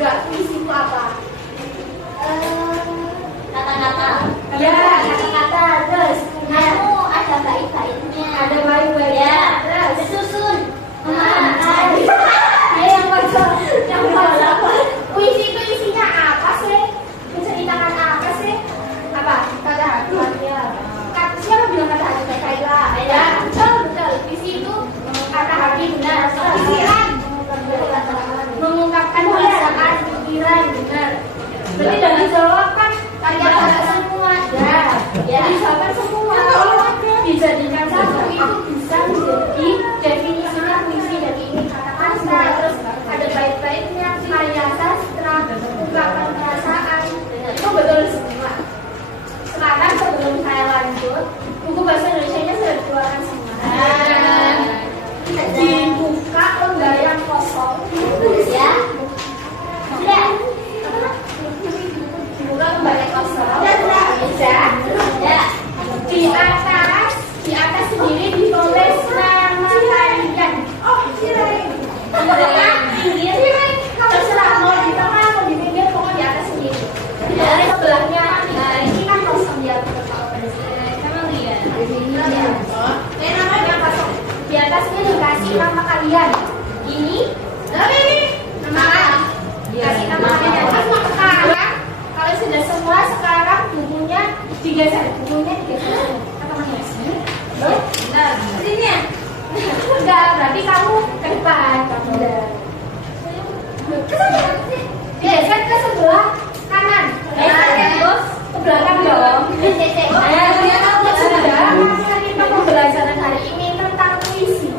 Enggak, puisi itu apa? Kata-kata. Ya, kata-kata. Terus Kamu ada baik-baiknya. ada baik-baik. Ya. Terus Susun. ayo yang kosong. Yang kosong. Puisi itu isinya apa sih? Menceritakan apa sih? Apa? Kata hati. Siapa bilang kata hati? Kaila. Ya, betul. Puisi itu kata hati benar. Pikiran. Mengungkapkan perasaan, pikiran benar. Berarti udah dijawab kan? Karya semua. Ya, dijawabkan semua. Dijadikan satu itu bisa menjadi definisinya puisi dari ini kata-kata. Terus ada baik-baiknya, karya sastra, ungkapan perasaan. Itu betul semua. Sekarang sebelum saya lanjut, buku bahasa Indonesia-nya sudah dikeluarkan semua. Dibuka lembar yang kosong. Ya. Sudah. Dibuka lembar yang kosong. Bisa. Ya. Di atas sendiri ditulis nama kalian. Oh, Cirai. Terserah mau di tengah atau di pinggir, pokoknya di atas sendiri. Dari sebelahnya ini kan kosong ya. Namanya kosong. Di atasnya dikasih nama kalian. Ini nama dikasih nama kalian. Terus sekarang kalau sudah semua sekarang bukunya digeser. Apa namanya sih? Benar. Sini ya. Enggak, berarti kamu ke depan. Geser ke sebelah kanan. Terus ke belakang dong. Kita pembelajaran hari ini tentang puisi.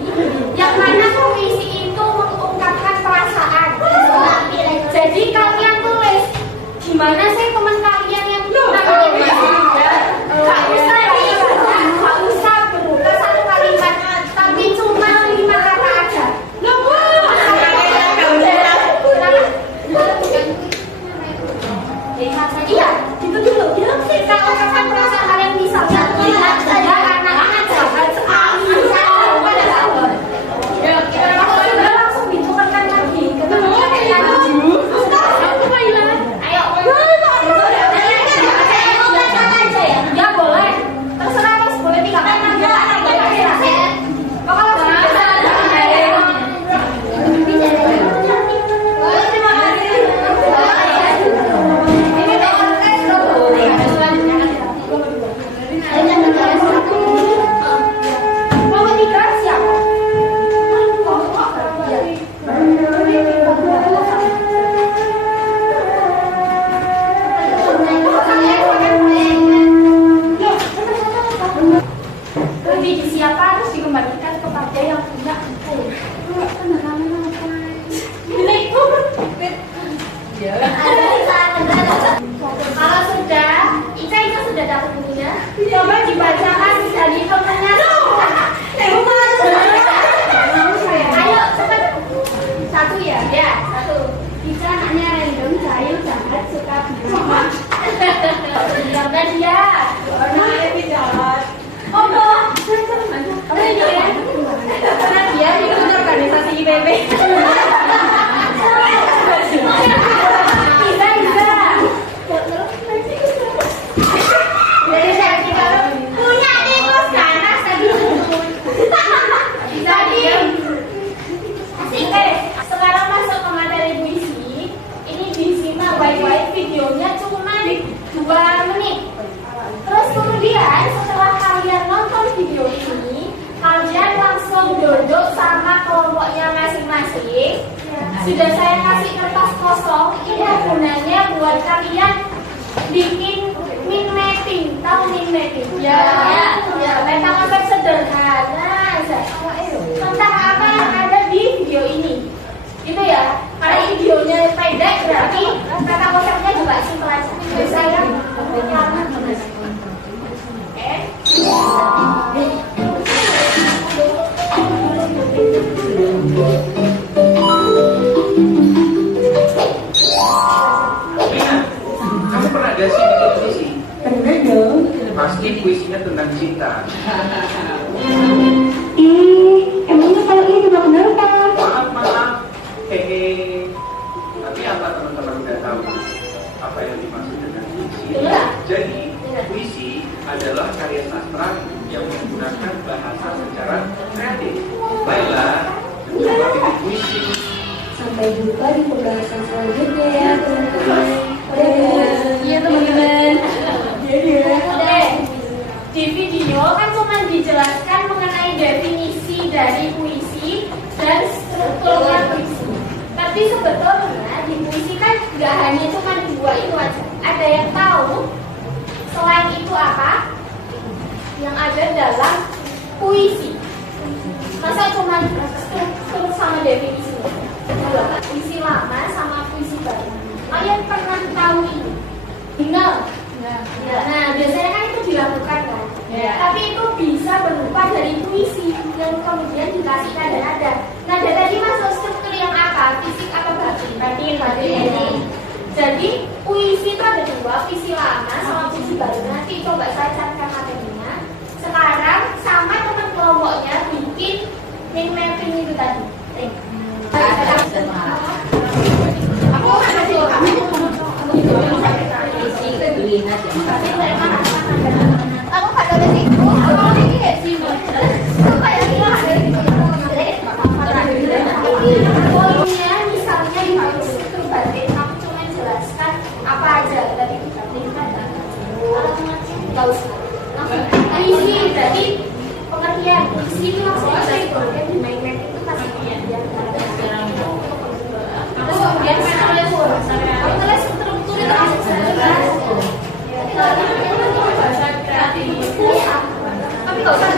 Yang mana puisi itu mengungkapkan perasaan. Jadi kalian tulis gimana sih teman kalian yang namanya puisi? Gak usah berupa satu kalimat, tapi cuma 5 kata aja. Iya, itu dulu. Kita ungkapkan perasaan kalian misalnya lihat saja anak-anak jahat sekali. Sudah langsung ditukarkan lagi ke teman kalian. Ayo. Ya boleh. Terserah mas, boleh 3 kata. Lebih disiapkan harus dikembalikan kepada yang punya buku. Kalau sudah, Ica sudah dapat bukunya. Coba dibacakan dari temannya. Ayo cepat. 1 ya, 1. Ica anaknya random, jahil, jahat, suka bilang. Diamkan dia. Orangnya jahat. Oh, karena dia ikut organisasi IPB. Punya tikus ganas tadi. Oke, sekarang masuk ke materi puisi. Ini disimak baik-baik, videonya cuma 2 menit. Terus kemudian setelah kalian nonton video ini, kalian langsung duduk sama kelompoknya masing-masing. Sudah saya kasih kertas kosong. Ini gunanya buat kalian bikin min mapping. Tahu min mapping? Ya. Peta konsep sederhana aja tentang apa yang ada di video ini. Gitu ya. Karena videonya pendek berarti peta konsepnya juga simpel aja. Saya kamu pernah gak sih bikin puisi? Pernah dong. Pasti puisinya tentang cinta. Emangnya kalau ini cuma kenapa? Maaf, hehe. Tapi apa teman-teman? apa yang dimaksud dengan puisi? Dengar. Jadi, puisi adalah karya sastra yang menggunakan bahasa secara kreatif. Baiklah, coba bikin puisi. Sampai jumpa di pembahasan selanjutnya ya teman-teman. Iya teman-teman. Oke, di video kan cuma dijelaskan mengenai definisi dari puisi dan strukturnya puisi. Tapi sebetulnya di puisi kan nggak hanya cuma dua itu aja. Ada yang tahu selain itu apa yang ada dalam puisi? Masa cuma struktur sama definisi? Puisi lama sama puisi baru. Kalian pernah tahu ini? Binal. Nah, biasanya kan itu dilakukan kan. Tapi itu bisa berupa dari puisi yang kemudian dikasih nada-nada. Nada tadi masuk struktur yang apa? Fisik atau batin? Batin. Jadi puisi itu ada dua, puisi lama sama puisi baru. Nanti coba saya carikan materinya. Sekarang sama teman kelompoknya bikin mapping itu tadi. Aku ada di kamu. Aku nggak ada di situ. Aku ini nggak sih. Poinnya misalnya di struktur batin, aku cuma jelaskan apa aja tadi kita nggak usah. Puisi berarti pengertian puisi itu maksudnya kemudian di main itu pasti kemudian kemudian aku tulis struktur itu bahasa kreatif tapi nggak usah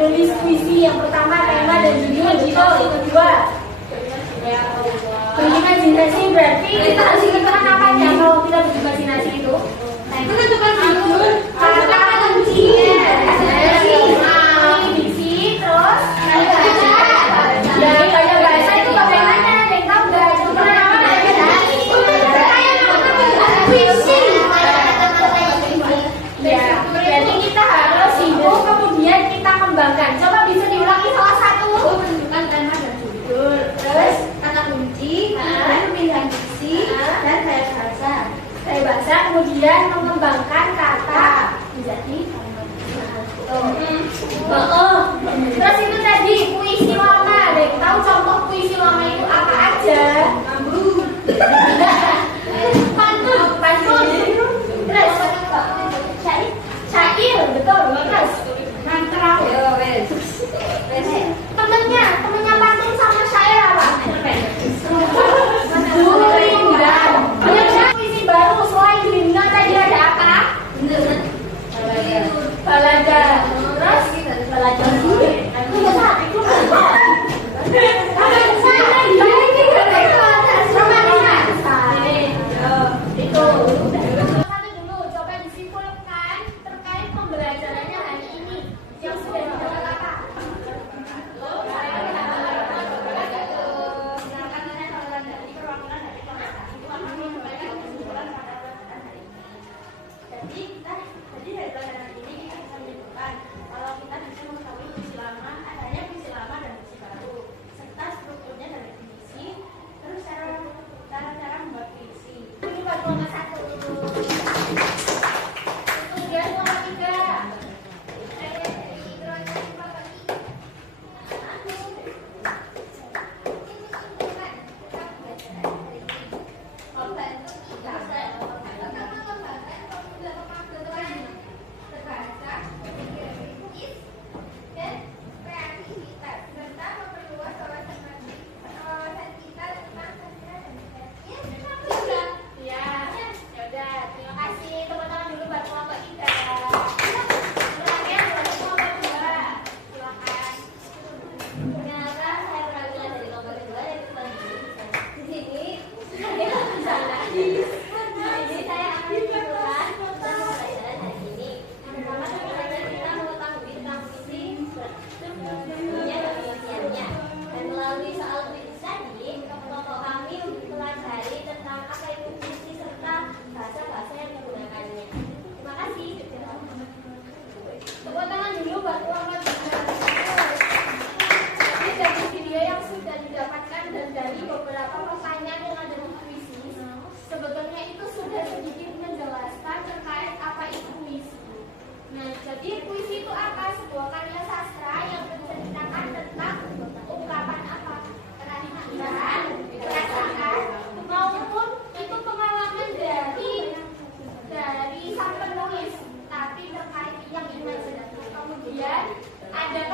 menulis puisi yang pertama tema dan judul gitu, yang kedua berimajinasi berarti kita harus ingatkan apa aja kalau kita berimajinasi itu. Nah itu kan cuma judul, kata kunci, diksi, terus gaya bahasa itu bagaimana? Ada yang tahu nggak? Itu pernah puisi. Ya, jadi kita harus sibuk kemudian kita kembangkan. Coba bisa diulangi salah satu. Menentukan tema dan judul. Terus kata kunci, pemilihan diksi, dan gaya bahasa. Gaya bahasa kemudian mengembangkan kata menjadi terus itu tadi puisi lama. Ada yang tahu contoh puisi lama itu apa aja? Pantun. Terus syair, betul. Terus mantra. Temennya pantun sama syair apa? Gurindam. Puisi baru selain Gurindam tadi ada apa? Balada. Terus balada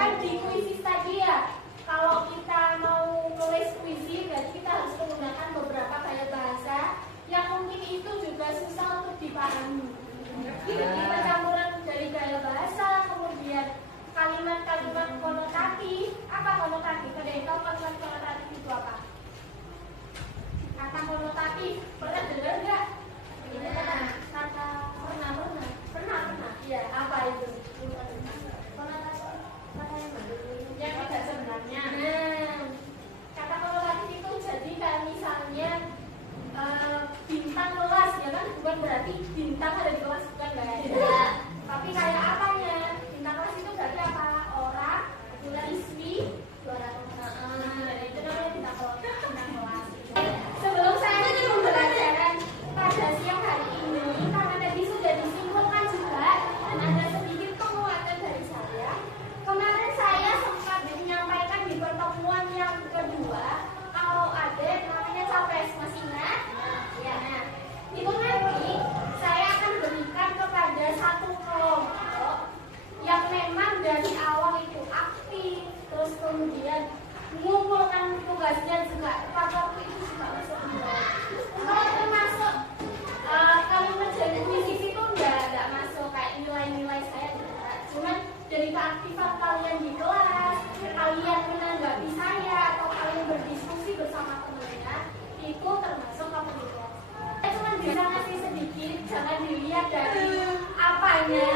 kan di kuisis tadi ya, kalau kita mau nulis puisi berarti kita harus menggunakan beberapa gaya bahasa yang mungkin itu juga susah untuk dipahami. Jadi percampuran dari gaya bahasa, kemudian kalimat-kalimat konotatif. Apa konotatif? Ada yang tahu kalimat konotatif itu apa? Kata konotatif, pernah dengar nggak? Kata pernah. Iya, apa itu? Konotatif kata yang tidak sebenarnya. Kata konotatif itu jadi kayak misalnya bintang kelas, ya kan? Bukan berarti bintang ada di kelas, bukan guys. Tapi kayak apanya? Bintang kelas itu berarti apa? Orang, siswi, suara. Itu namanya bintang kelas. Sebelum saya mulai pembelajaran pada siang hari ini, karena tadi sudah disimpulkan juga dan ada sedikit penguatan dari saya. Kemarin saya sempat menyampaikan di pertemuan yang kedua, kalau ada namanya capres, masih ingat? Ya, nah, itu nanti saya akan berikan kepada satu kelompok yang memang dari awal itu aktif, terus kemudian mengumpulkan tugasnya juga tepat waktu itu juga masuk di bawah. Kalau termasuk kalian menjadi puisi itu enggak masuk kayak nilai-nilai saya juga. Cuman dari keaktifan kalian di kelas, kalian menanggapi saya atau kalian berdiskusi bersama temannya, itu termasuk komunitas. Saya cuma bisa ngasih sedikit, jangan dilihat dari apanya.